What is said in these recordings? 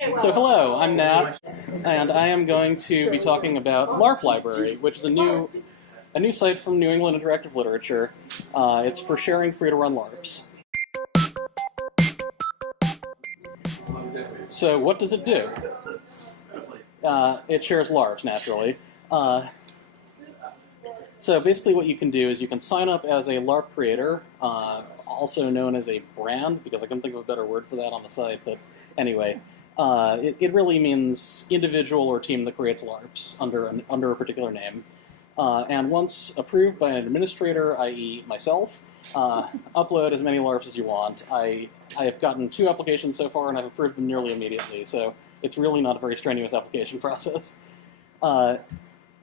So hello, I'm Nat, and I am going to be talking about LARP Library, which is a new site from New England Interactive Literature. It's for sharing free-to-run LARPs. So what does it do? It shares LARPs, naturally. So basically what you can do is you can sign up as a LARP creator, also known as a brand, because I couldn't think of a better word for that on the site, but anyway. It really means individual or team that creates LARPs under a particular name. And once approved by an administrator, i.e. myself, upload as many LARPs as you want. I have gotten 2 applications so far, and I've approved them nearly immediately, so it's really not a very strenuous application process. And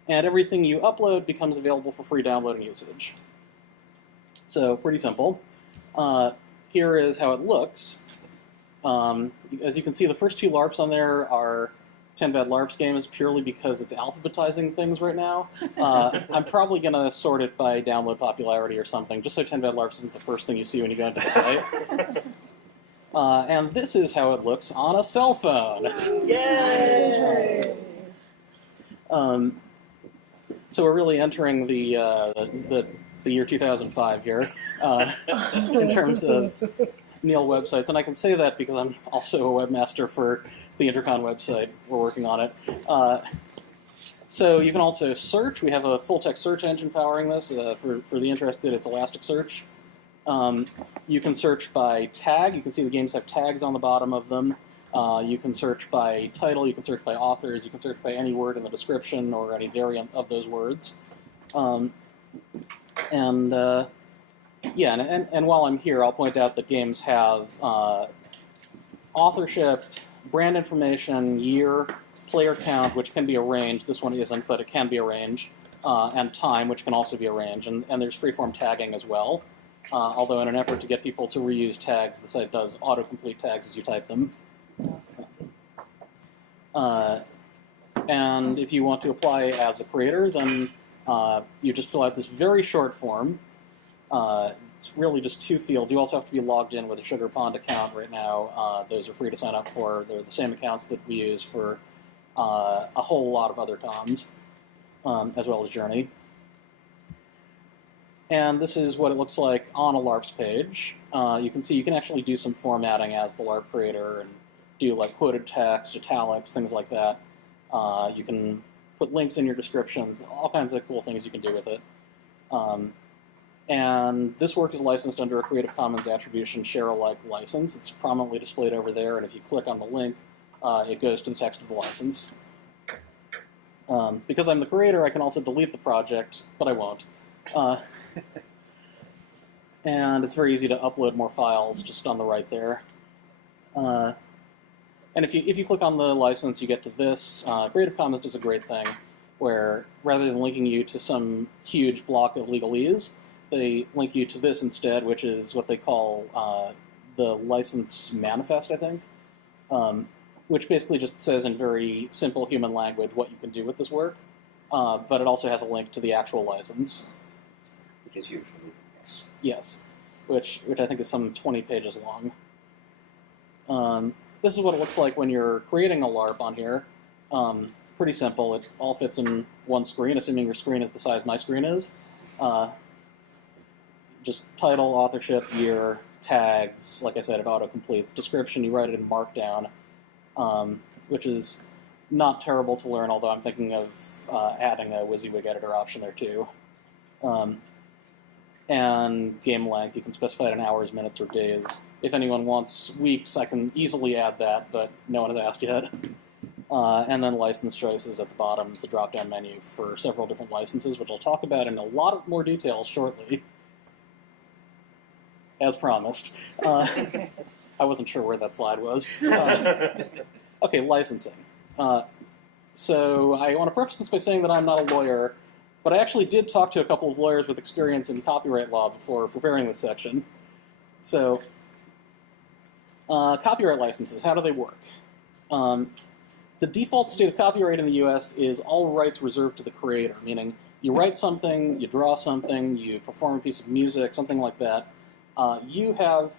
everything you upload becomes available for free download and usage. So pretty simple. Here is how it looks. As you can see, the first 2 LARPs on there are 10 Bad LARPs games purely because it's alphabetizing things right now. I'm probably going to sort it by download popularity or something, just so 10 Bad LARPs isn't the first thing you see when you go into the site. And this is how it looks on a cell phone. Yay! So we're really entering the year 2005 here in terms of Neil websites, and I can say that because I'm also a webmaster for the Intercon website. We're working on it. So you can also search. We have a full-text search engine powering this. For the interested, it's Elasticsearch. You can search by tag. You can see the games have tags on the bottom of them. You can search by title. You can search by authors. You can search by any word in the description or any variant of those words. Yeah, and while I'm here, I'll point out that games have authorship, brand information, year, player count, which can be arranged. This one isn't, but it can be arranged, and time, which can also be arranged. And there's freeform tagging as well, although in an effort to get people to reuse tags, the site does autocomplete tags as you type them. And if you want to apply as a creator, then you just fill out this very short form. It's really just 2 fields. You also have to be logged in with a Sugar Pond account right now. Those are free to sign up for. They're the same accounts that we use for a whole lot of other cons, as well as Journey. And this is what it looks like on a LARPs page. You can see you can actually do some formatting as the LARP creator and do like quoted text, italics, things like that. You can put links in your descriptions, all kinds of cool things you can do with it. And this work is licensed under a Creative Commons Attribution Share-alike license. It's prominently displayed over there, and if you click on the link, it goes to the text of the license. Because I'm the creator, I can also delete the project, but I won't. And it's very easy to upload more files just on the right there. And if you click on the license, you get to this. Creative Commons does a great thing, where rather than linking you to some huge block of legalese, they link you to this instead, which is what they call the license manifest, I think, which basically just says in very simple human language what you can do with this work, but it also has a link to the actual license. Which is usually, yes. Yes, which I think is some 20 pages long. This is what it looks like when you're creating a LARP on here. Pretty simple. It all fits in one screen, assuming your screen is the size my screen is. Just title, authorship, year, tags. Like I said, it auto-completes. Description, you write it in Markdown, which is not terrible to learn, although I'm thinking of adding a WYSIWYG editor option there too. And game length, you can specify it in hours, minutes, or days. If anyone wants weeks, I can easily add that, but no one has asked yet. And then license choices at the bottom. It's a drop-down menu for several different licenses, which I'll talk about in a lot more detail shortly. As promised. I wasn't sure where that slide was. Okay, licensing. So I want to preface this by saying that I'm not a lawyer, but I actually did talk to a couple of lawyers with experience in copyright law before preparing this section. So, copyright licenses, how do they work? The default state of copyright in the US is all rights reserved to the creator, meaning you write something, you draw something, you perform a piece of music, something like that. You have,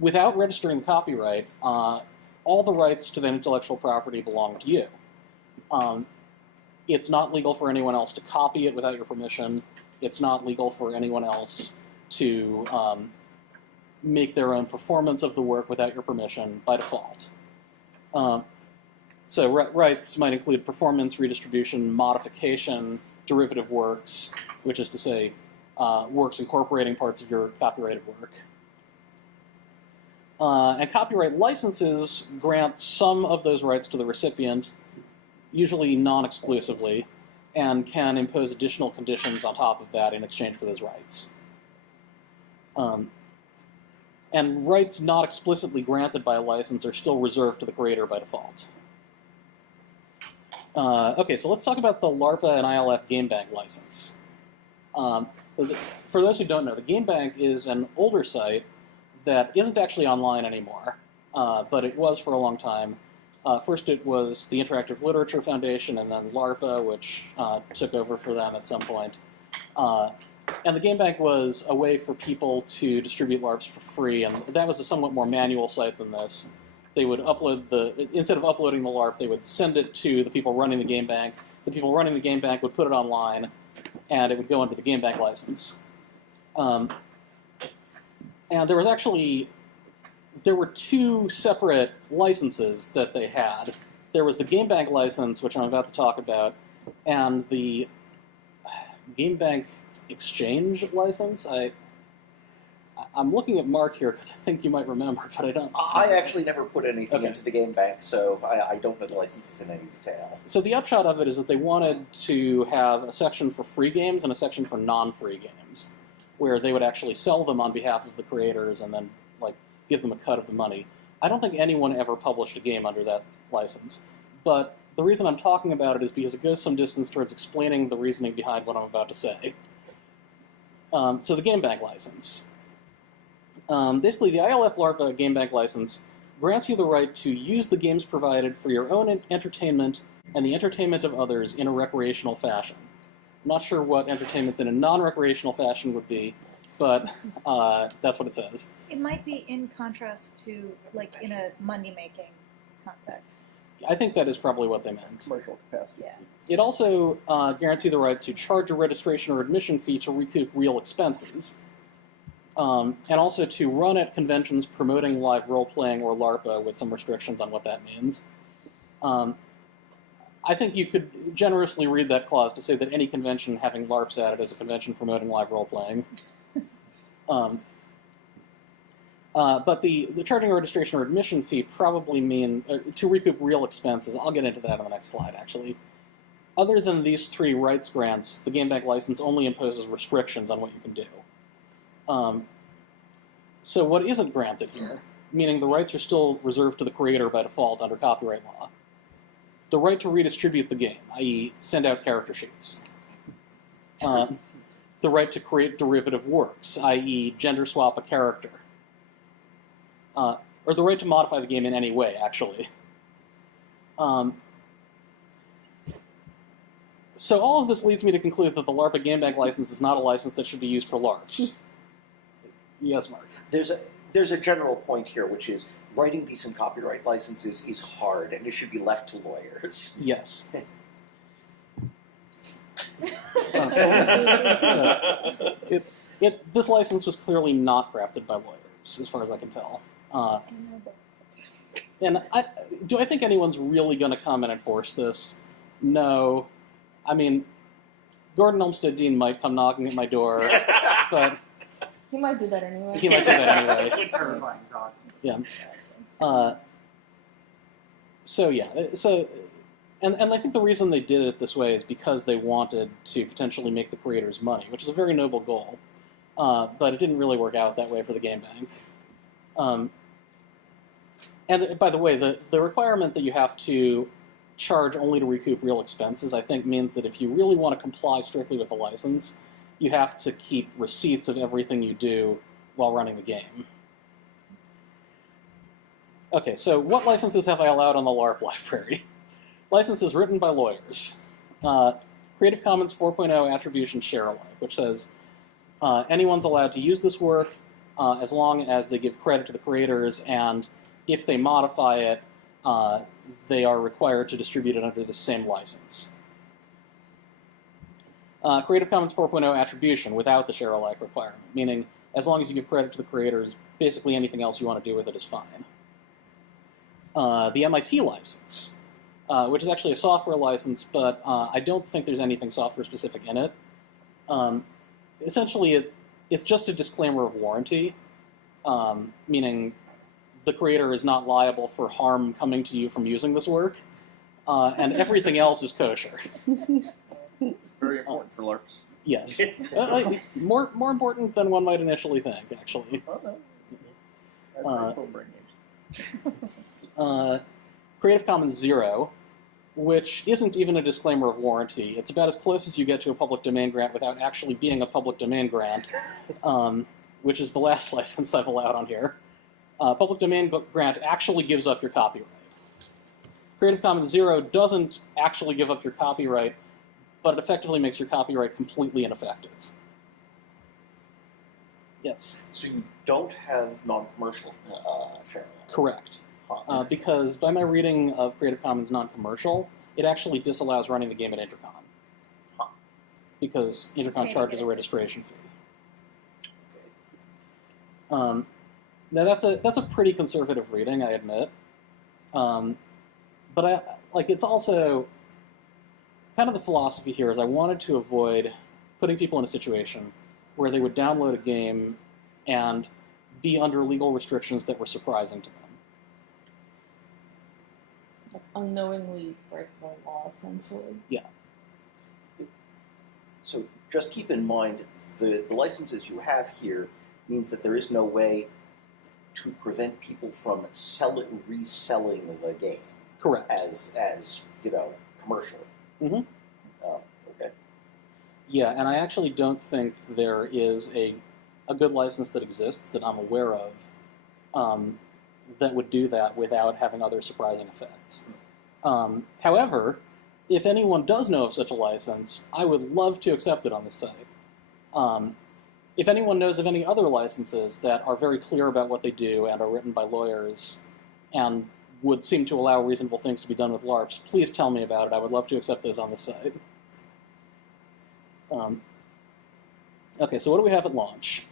without registering copyright, all the rights to that intellectual property belong to you. It's not legal for anyone else to copy it without your permission. It's not legal for anyone else to make their own performance of the work without your permission by default. So rights might include performance, redistribution, modification, derivative works, which is to say works incorporating parts of your copyrighted work. And copyright licenses grant some of those rights to the recipient, usually non-exclusively, and can impose additional conditions on top of that in exchange for those rights. And rights not explicitly granted by a license are still reserved to the creator by default. Okay, so let's talk about the LARPA and ILF GameBank license. For those who don't know, the GameBank is an older site that isn't actually online anymore, but it was for a long time. First it was the Interactive Literature Foundation, and then LARPA, which took over for them at some point. And the GameBank was a way for people to distribute LARPs for free, and that was a somewhat more manual site than this. They would upload instead of uploading the LARP, they would send it to the people running the GameBank. The people running the GameBank would put it online, and it would go under the GameBank license. And there were two separate licenses that they had. There was the GameBank license, which I'm about to talk about, and the GameBank Exchange license. I'm looking at Mark here because I think you might remember, but I don't. I actually never put anything Okay. into the game bank, so I don't know the licenses in any detail. So the upshot of it is that they wanted to have a section for free games and a section for non-free games, where they would actually sell them on behalf of the creators and then give them a cut of the money. I don't think anyone ever published a game under that license, but the reason I'm talking about it is because it goes some distance towards explaining the reasoning behind what I'm about to say. So the GameBank license. Basically, the ILF LARPA GameBank license grants you the right to use the games provided for your own entertainment and the entertainment of others in a recreational fashion. I'm not sure what entertainment in a non-recreational fashion would be, but that's what it says. It might be in contrast to, in a money-making context. I think that is probably what they meant. Commercial capacity. Yeah. It also guarantees you the right to charge a registration or admission fee to recoup real expenses, and also to run at conventions promoting live role-playing or LARPA with some restrictions on what that means. I think you could generously read that clause to say that any convention having LARPs at it is a convention promoting live role-playing. But the charging a registration or admission fee probably mean to recoup real expenses. I'll get into that on the next slide, actually. Other than these three rights grants, the GameBank license only imposes restrictions on what you can do. So what isn't granted here, meaning the rights are still reserved to the creator by default under copyright law. The right to redistribute the game, i.e. send out character sheets. The right to create derivative works, i.e. gender swap a character. Or the right to modify the game in any way, actually. So all of this leads me to conclude that the LARPA GameBank license is not a license that should be used for LARPs. Yes, Mark. There's a general point here, which is writing decent copyright licenses is hard, and it should be left to lawyers. Yes. This license was clearly not crafted by lawyers, as far as I can tell. And do I think anyone's really going to come and enforce this? No. I mean, Gordon Olmsted Dean might come knocking at my door, but He might do that anyway. he might do that anyway. It's a terrifying thought. Yeah. And I think the reason they did it this way is because they wanted to potentially make the creators money, which is a very noble goal. But it didn't really work out that way for the GameBank. And by the way, the requirement that you have to charge only to recoup real expenses, I think, means that if you really want to comply strictly with the license, you have to keep receipts of everything you do while running the game. Okay, so what licenses have I allowed on the LARP library? Licenses written by lawyers. Creative Commons 4.0 Attribution Share Alike, which says anyone's allowed to use this work as long as they give credit to the creators, and if they modify it, they are required to distribute it under the same license. Creative Commons 4.0 attribution without the share alike requirement, meaning as long as you give credit to the creators, basically anything else you want to do with it is fine. The MIT license, which is actually a software license, but I don't think there's anything software-specific in it. Essentially, it's just a disclaimer of warranty, meaning the creator is not liable for harm coming to you from using this work, and everything else is kosher. Very important for LARPs. Yes. More important than one might initially think, actually. Phone brain games. Creative Commons 0, which isn't even a disclaimer of warranty. It's about as close as you get to a public domain grant without actually being a public domain grant, which is the last license I've allowed on here. Public domain grant actually gives up your copyright. Creative Commons 0 doesn't actually give up your copyright, but it effectively makes your copyright completely ineffective. Yes? So you don't have non-commercial sharing. Correct. Because by my reading of Creative Commons non-commercial, it actually disallows running the game at Intercon. Because Intercon charges a registration fee. Okay. Now that's a pretty conservative reading, I admit. But it's also kind of the philosophy here is I wanted to avoid putting people in a situation where they would download a game and be under legal restrictions that were surprising to them. Like unknowingly break the law, essentially. Yeah. So just keep in mind the licenses you have here means that there is no way to prevent people from reselling the game Correct. as commercially. Mm-hmm. Okay. Yeah, and I actually don't think there is a good license that exists that I'm aware of that would do that without having other surprising effects. However, if anyone does know of such a license, I would love to accept it on the site. If anyone knows of any other licenses that are very clear about what they do and are written by lawyers and would seem to allow reasonable things to be done with LARPs, please tell me about it. I would love to accept those on the site. Okay, so what do we have at launch?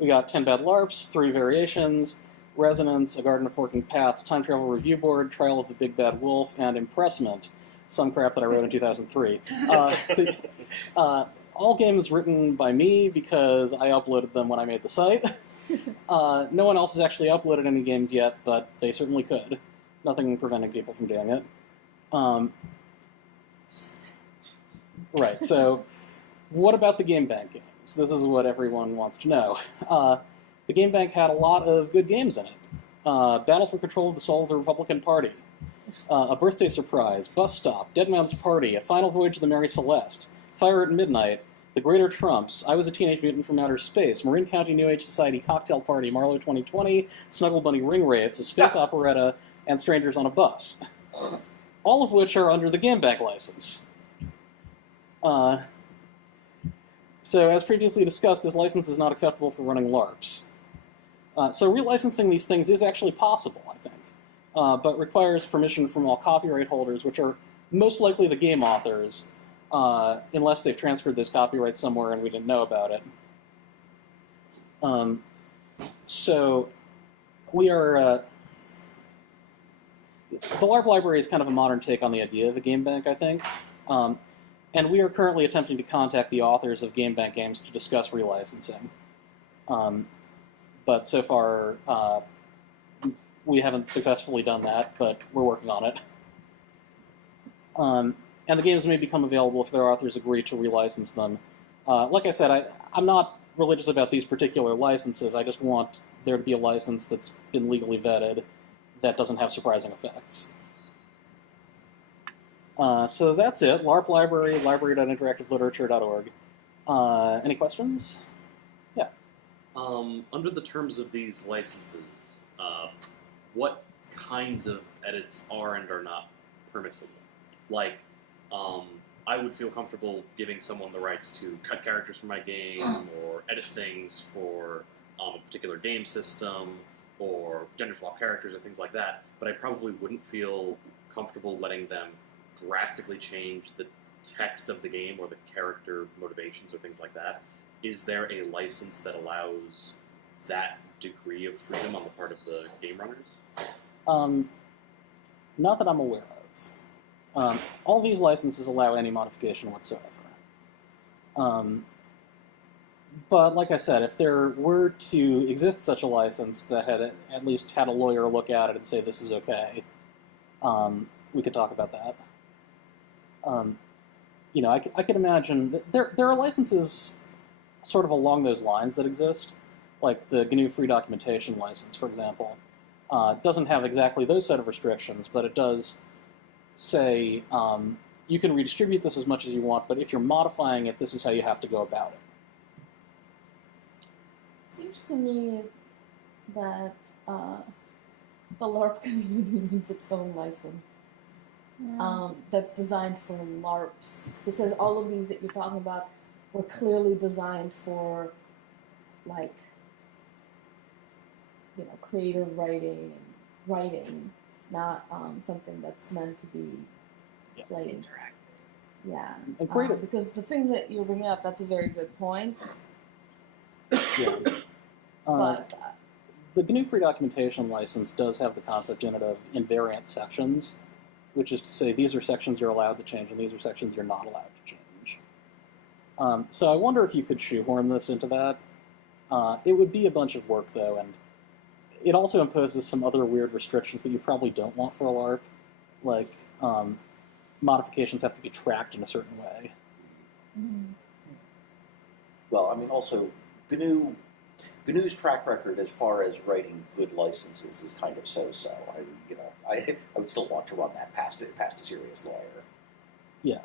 We got 10 Bad LARPs, 3 variations, Resonance, A Garden of Forking Paths, Time Travel Review Board, Trial of the Big Bad Wolf, and Impressment, some crap that I wrote in 2003. All games written by me because I uploaded them when I made the site. No one else has actually uploaded any games yet, but they certainly could. Nothing preventing people from doing it. Right, so what about the Game Bank games? This is what everyone wants to know. The Game Bank had a lot of good games in it. Battle for Control of the Soul of the Republican Party, A Birthday Surprise, Bus Stop, Dead Man's Party, A Final Voyage of the Mary Celeste, Fire at Midnight, The Greater Trumps, I Was a Teenage Mutant from Outer Space, Marin County New Age Society Cocktail Party, Marlowe 2020, Snuggle Bunny Ring Wraiths, A Space Operetta, and Strangers on a Bus. All of which are under the Game Bank license. So, as previously discussed, this license is not acceptable for running LARPs. So relicensing these things is actually possible, I think, but requires permission from all copyright holders, which are most likely the game authors, unless they've transferred those copyrights somewhere and we didn't know about it. So we are... the LARP Library is kind of a modern take on the idea of a game bank, I think. And we are currently attempting to contact the authors of Game Bank games to discuss relicensing. But so far, we haven't successfully done that, but we're working on it. And the games may become available if their authors agree to relicense them. Like I said, I'm not religious about these particular licenses. I just want there to be a license that's been legally vetted that doesn't have surprising effects. So that's it. LARP Library, library.interactiveliterature.org. Any questions? Yeah. Under the terms of these licenses, what kinds of edits are and are not permissible? Like, I would feel comfortable giving someone the rights to cut characters from my game or edit things for a particular game system, or gender swap characters or things like that, but I probably wouldn't feel comfortable letting them drastically change the text of the game or the character motivations or things like that. Is there a license that allows that degree of freedom on the part of the game runners? Not that I'm aware of. All these licenses allow any modification whatsoever. But like I said, if there were to exist such a license that had at least had a lawyer look at it and say this is okay, we could talk about that. I could imagine that there are licenses sort of along those lines that exist, like the GNU Free Documentation license, for example. Doesn't have exactly those set of restrictions, but it does say you can redistribute this as much as you want, but if you're modifying it, this is how you have to go about it. Seems to me that the LARP community needs its own license that's designed for LARPs, because all of these that you're talking about were clearly designed for, like, creative writing, not something that's meant to be played. Yeah, And creative, because the things that you're bringing up, that's a very good point. yeah. But The GNU Free Documentation license does have the concept in it of invariant sections, which is to say these are sections you're allowed to change and these are sections you're not allowed to change. So I wonder if you could shoehorn this into that. It would be a bunch of work, though, and it also imposes some other weird restrictions that you probably don't want for a LARP, like modifications have to be tracked in a certain way. Well, I mean, also, GNU's track record as far as writing good licenses is kind of so-so. I would still want to run that past a serious lawyer. Yeah.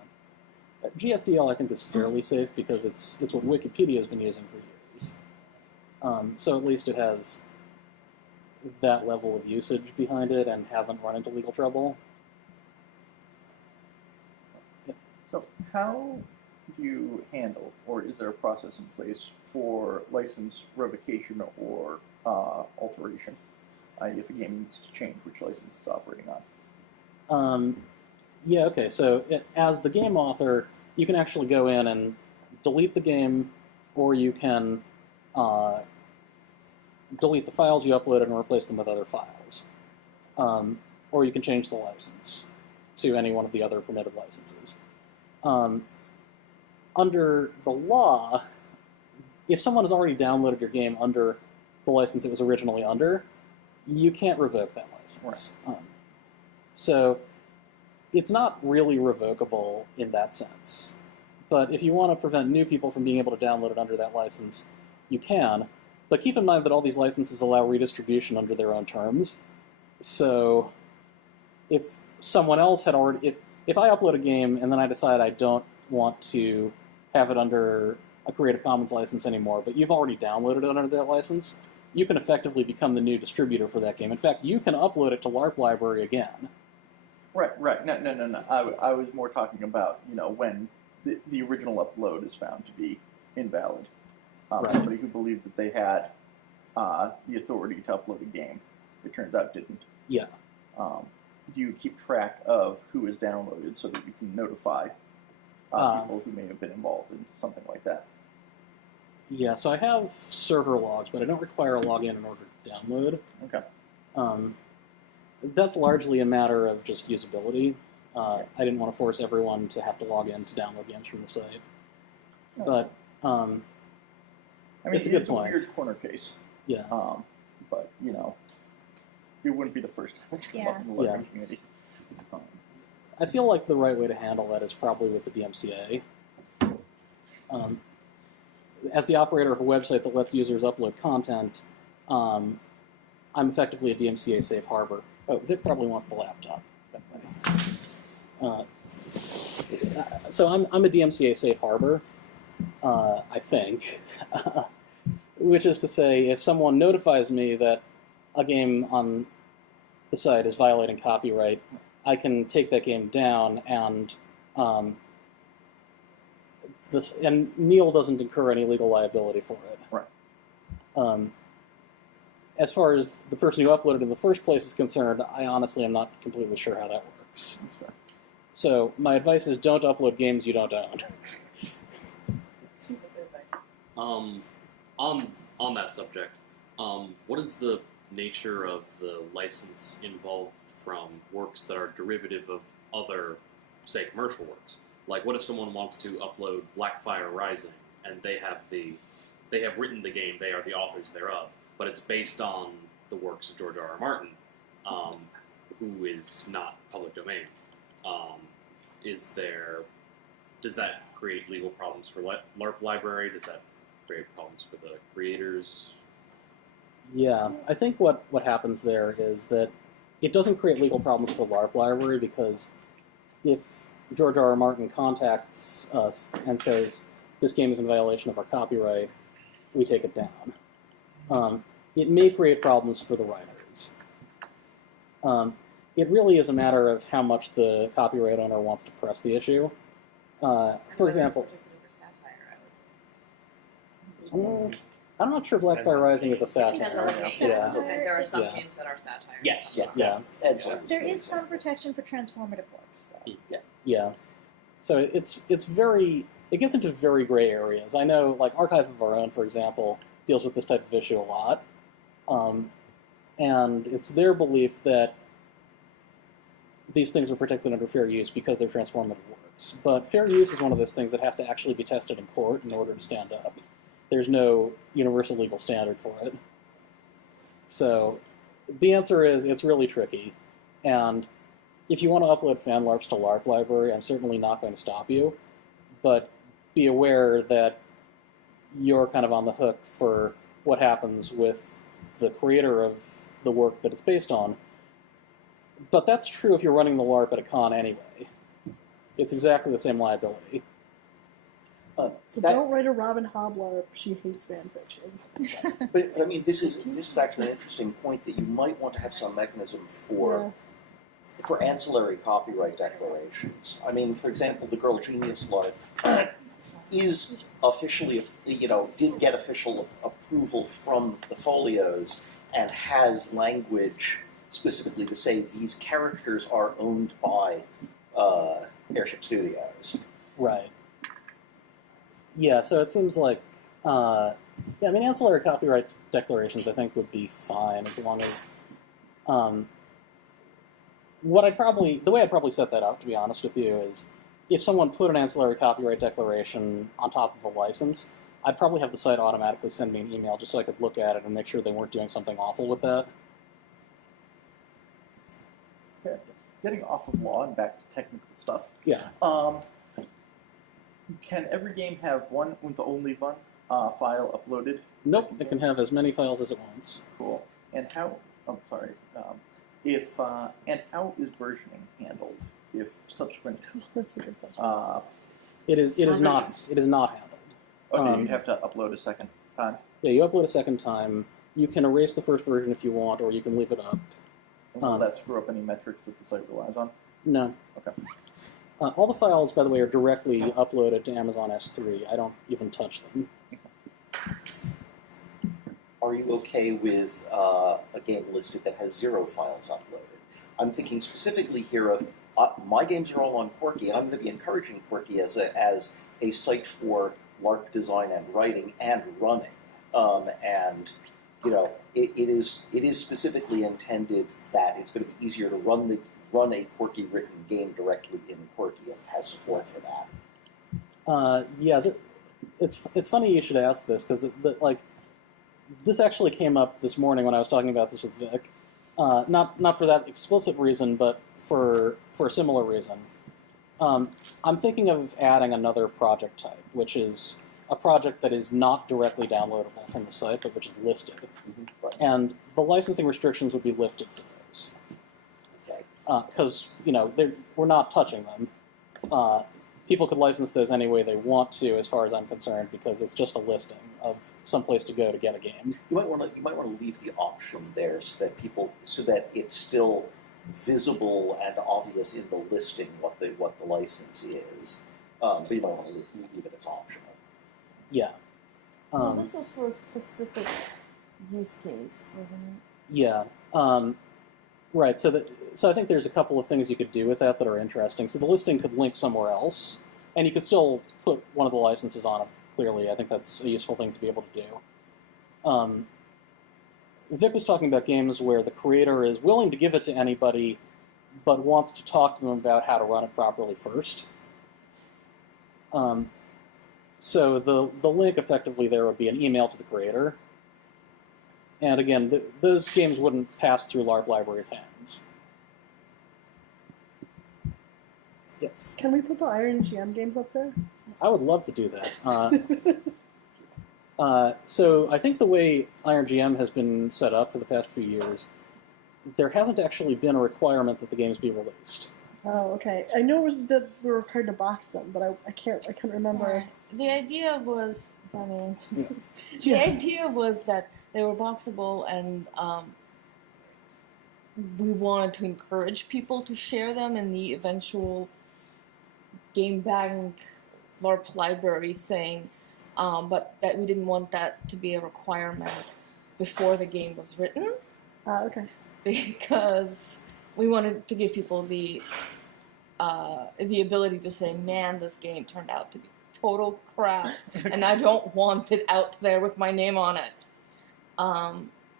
GFDL, I think, is fairly safe because it's what Wikipedia has been using for years. So at least it has that level of usage behind it and hasn't run into legal trouble. So how do you handle, or is there a process in place for license revocation or alteration? If a game needs to change which license it's operating on? Yeah, okay, so as the game author, you can actually go in and delete the game, or you can delete the files you uploaded and replace them with other files. Or you can change the license to any one of the other permitted licenses. Under the law, if someone has already downloaded your game under the license it was originally under, you can't revoke that license. Right. So it's not really revocable in that sense. But if you want to prevent new people from being able to download it under that license, you can. But keep in mind that all these licenses allow redistribution under their own terms. So if someone else had already... If I upload a game and then I decide I don't want to have it under a Creative Commons license anymore, but you've already downloaded it under that license, you can effectively become the new distributor for that game. In fact, you can upload it to LARP Library again. Right. No. I was more talking about, when the original upload is found to be invalid. Right. Somebody who believed that they had the authority to upload a game, it turns out didn't. Yeah. Do you keep track of who is downloaded so that you can notify people who may have been involved in something like that? Yeah, so I have server logs, but I don't require a login in order to download. Okay. That's largely a matter of just usability. I didn't want to force everyone to have to log in to download games from the site. But I mean, it's a good it's point. a weird corner case. Yeah. But, it wouldn't be the first time it's come up in the Yeah. LARPing community. I feel like the right way to handle that is probably with the DMCA. As the operator of a website that lets users upload content, I'm effectively a DMCA safe harbor. Oh, Vic probably wants the laptop. So I'm a DMCA safe harbor, I think, which is to say, if someone notifies me that a game on the site is violating copyright, I can take that game down, and Neil doesn't incur any legal liability for it. Right. as far as the person who uploaded in the first place is concerned, I honestly am not completely sure how that works. That's fair. So my advice is don't upload games you don't own. On that subject, what is the nature of the license involved from works that are derivative of other, say, commercial works? Like, what if someone wants to upload Blackfire Rising and they have written the game, they are the authors thereof, but it's based on the works of George R.R. Martin, who is not public domain. Does that create legal problems for LARP Library? Does that create problems for the creators? Yeah, I think what happens there is that it doesn't create legal problems for LARP Library, because if George R.R. Martin contacts us and says, this game is in violation of our copyright, we take it down. It may create problems for the writers. It really is a matter of how much the copyright owner wants to press the issue. For example, I'm not sure Blackfire Rising is a satire. Yeah. There are some Yeah. games that are satire. Yes, yeah. Yeah. And so There is some protection for transformative works, though. Yeah. So it gets into very gray areas. I know, like, Archive of Our Own, for example, deals with this type of issue a lot. And it's their belief that these things are protected under fair use because they're transformative works. But fair use is one of those things that has to actually be tested in court in order to stand up. There's no universal legal standard for it. So the answer is it's really tricky. And if you want to upload fan LARPs to LARP Library, I'm certainly not going to stop you. But be aware that you're kind of on the hook for what happens with the creator of the work that it's based on. But that's true if you're running the LARP at a con anyway. It's exactly the same liability. So That- don't write a Robin Hobb LARP. She hates fan fiction. But I mean, this is actually an interesting point, that you might want to have some mechanism for ancillary copyright declarations. I mean, for example, the Girl Genius LARP is officially, did get official approval from the folios and has language specifically to say these characters are owned by Airship Studios. Right. Yeah, so it seems like, ancillary copyright declarations I think would be fine, as long as, the way I'd probably set that up, to be honest with you, is if someone put an ancillary copyright declaration on top of a license, I'd probably have the site automatically send me an email just so I could look at it and make sure they weren't doing something awful with that. Okay. Getting off of law and back to technical stuff. Yeah. Can every game have one with only one file uploaded? Nope, it can have as many files as it wants. Cool. And how? Oh, sorry. And how is versioning handled if subsequent? That's a good question. It is not handled. Okay, you'd have to upload a second time. Yeah, you upload a second time. You can erase the first version if you want, or you can leave it up. And will that screw up any metrics that the site relies on? No. Okay. All the files, by the way, are directly uploaded to Amazon S3. I don't even touch them. Are you okay with a game listed that has 0 files uploaded? I'm thinking specifically here of my games are all on Quirky, and I'm going to be encouraging Quirky as a site for LARP design and writing and running. It is specifically intended that it's going to be easier to run a Quirky written game directly in Quirky, and has support for that. It's funny you should ask this, because this actually came up this morning when I was talking about this with Vic. Not for that explicit reason, but for a similar reason. I'm thinking of adding another project type, which is a project that is not directly downloadable from the site, but which is listed. And the licensing restrictions would be lifted for those. Because, we're not touching them. People could license those any way they want to, as far as I'm concerned, because it's just a listing of some place to go to get a game. You might want to leave the option there so that it's still visible and obvious in the listing what the license is. But you might want to leave it as optional. Yeah. Well, this was for a specific use case, wasn't it? Yeah. Right. So I think there's a couple of things you could do with that are interesting. So the listing could link somewhere else, and you could still put one of the licenses on it. Clearly, I think that's a useful thing to be able to do. Vic was talking about games where the creator is willing to give it to anybody, but wants to talk to them about how to run it properly first. So the link effectively there would be an email to the creator. And again, those games wouldn't pass through LARP Library's hands. Yes. Can we put the Iron GM games up there? I would love to do that. So I think the way IronGM has been set up for the past few years, there hasn't actually been a requirement that the games be released. Oh, okay. I know it was that we were required to box them, but I couldn't remember. Right. The idea was, if I may answer Yeah. this, the idea was that they were boxable, and we wanted to encourage people to share them in the eventual game bank LARP library thing, but that we didn't want that to be a requirement before the game was written, Okay. because we wanted to give people the ability to say, man, this game turned out to be total crap, and I don't want it out there with my name on it.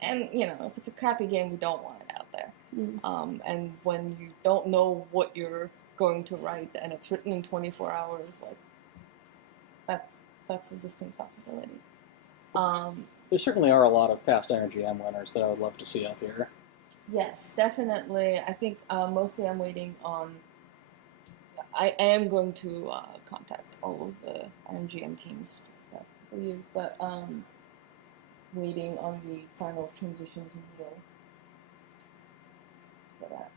And, you know, if it's a crappy game, we don't want it out there. Mm. And when you don't know what you're going to write and it's written in 24 hours, like, that's a distinct possibility. There certainly are a lot of past IronGM winners that I would love to see up here. Yes, definitely. I think mostly I'm waiting on. I am going to contact all of the IMGM teams for the past couple of years, but waiting on the final transition to Neil for that.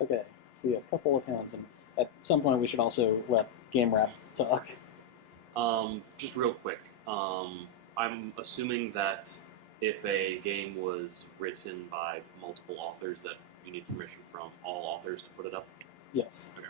Okay, see a couple of hands, and at some point we should also let Game Wrap talk. Just real quick, I'm assuming that if a game was written by multiple authors, that you need permission from all authors to put it up. Yes. Okay.